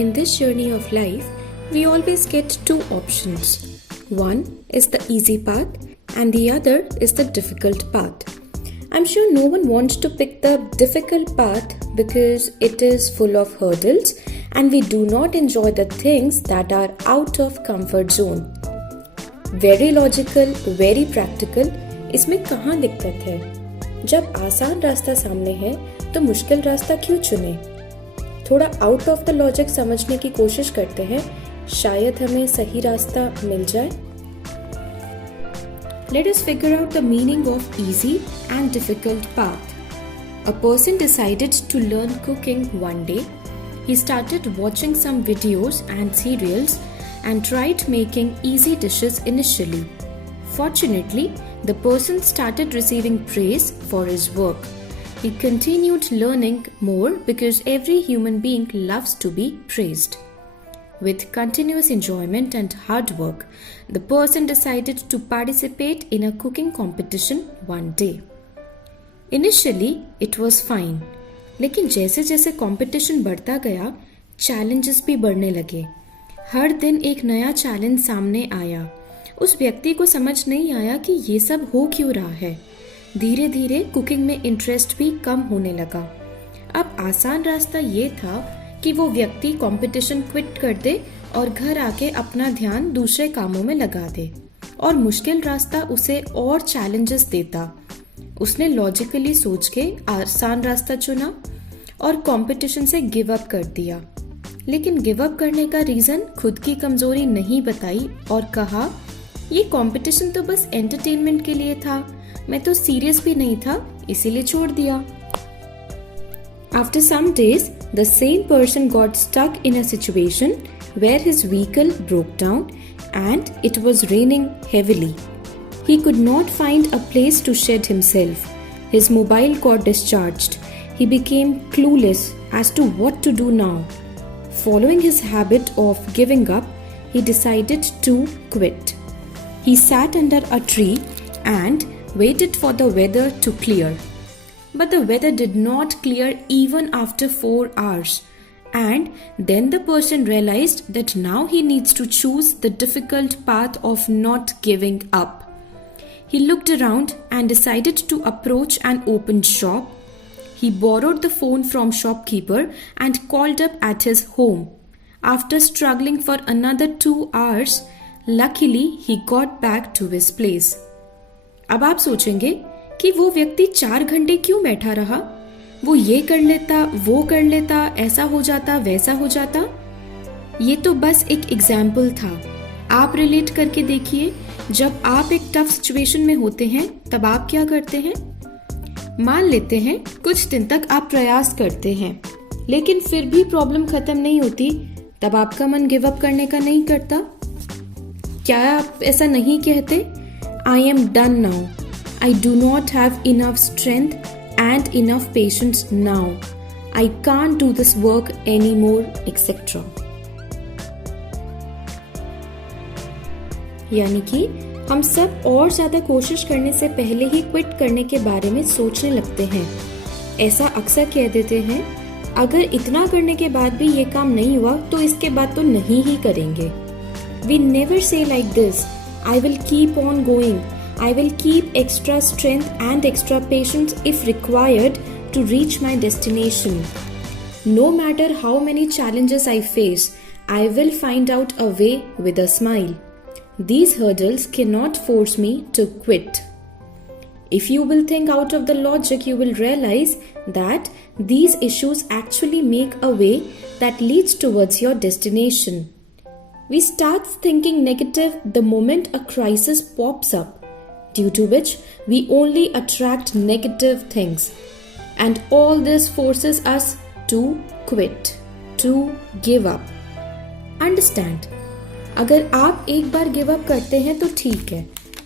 In this journey of life, we always get two options. One is the easy path and the other is the difficult path. I'm sure no one wants to pick the difficult path because it is full of hurdles and we do not enjoy the things that are out of comfort zone. Very logical, very practical, इसमें कहाँ दिक्कत है? जब आसान रास्ता सामने है तो मुश्किल रास्ता क्यों चुने? थोड़ा आउट ऑफ द लॉजिक समझने की कोशिश करते हैं, शायद हमें सही रास्ता मिल जाए. Let us figure out the meaning of easy and difficult path. A person decided to learn cooking one day. He started watching some videos and serials and tried making easy dishes initially. Fortunately, the person started receiving praise for his work. He continued learning more because every human being loves to be praised. With continuous enjoyment and hard work, the person decided to participate in a cooking competition one day. Initially, it was fine. लेकिन जैसे जैसे competition बढ़ता गया, challenges भी बढ़ने लगे. हर दिन एक नया चैलेंज सामने आया. उस व्यक्ति को समझ नहीं आया कि ये सब हो क्यों रहा है. धीरे धीरे कुकिंग में इंटरेस्ट भी कम होने लगा. अब आसान रास्ता ये था कि वो व्यक्ति कंपटीशन क्विट कर दे और घर आके अपना ध्यान दूसरे कामों में लगा दे. और मुश्किल रास्ता उसे और चैलेंजेस देता. उसने लॉजिकली सोच के आसान रास्ता चुना और कंपटीशन से गिव अप कर दिया. लेकिन गिव अप करने का रीजन खुद की कमजोरी नहीं बताई और कहा, ये कंपटीशन तो बस एंटरटेनमेंट के लिए था, मैं तो सीरियस भी नहीं था, इसीलिए छोड़ दिया. After some days, the same person got stuck in a situation where his vehicle broke down and it was raining heavily. He could not find a place to shed himself. His mobile got discharged. He became clueless as to what to do now. Following his habit of giving up, he decided to quit. He sat under a tree and waited for the weather to clear. But the weather did not clear even after 4 hours. And then the person realized that now he needs to choose the difficult path of not giving up. He looked around and decided to approach an open shop. He borrowed the phone from shopkeeper and called up at his home. After struggling for another 2 hours, luckily he got back to his place. अब आप सोचेंगे कि वो व्यक्ति 4 घंटे क्यों बैठा रहा? वो ये कर लेता, वो कर लेता, ऐसा हो जाता, वैसा हो जाता. ये तो बस एक एग्जाम्पल था. आप रिलेट करके देखिए, जब आप एक टफ सिचुएशन में होते हैं तब आप क्या करते हैं? मान लेते हैं कुछ दिन तक आप प्रयास करते हैं, लेकिन फिर भी प्रॉब्लम खत्म नहीं होती, तब आपका मन गिव अप करने का नहीं करता? क्या आप ऐसा नहीं कहते, I am done now. I do not have enough strength and enough patience now. I can't do this work anymore, etc. यानी कि हम सब और ज्यादा कोशिश करने से पहले ही क्विट करने के बारे में सोचने लगते हैं. ऐसा अक्सर कह देते हैं, अगर इतना करने के बाद भी ये काम नहीं हुआ तो इसके बाद तो नहीं ही करेंगे. We never say like this. I will keep on going. I will keep extra strength and extra patience if required to reach my destination. No matter how many challenges I face, I will find out a way with a smile. These hurdles cannot force me to quit. If you will think out of the logic, you will realize that these issues actually make a way that leads towards your destination. We start thinking negative the moment a crisis pops up, due to which we only attract negative things. And all this forces us to quit, to give up. Understand? अगर आप एक बार give up करते हैं तो ठीक है,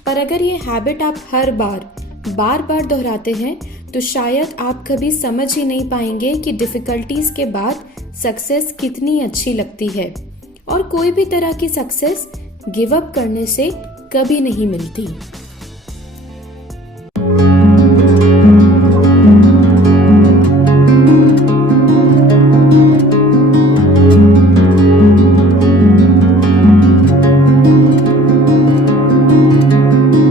पर अगर ये हैबिट आप हर बार बार दोहराते हैं तो शायद आप कभी समझ ही नहीं पाएंगे कि डिफिकल्टीज के बाद सक्सेस कितनी अच्छी लगती है. और कोई भी तरह की सक्सेस गिव अप करने से कभी नहीं मिलती.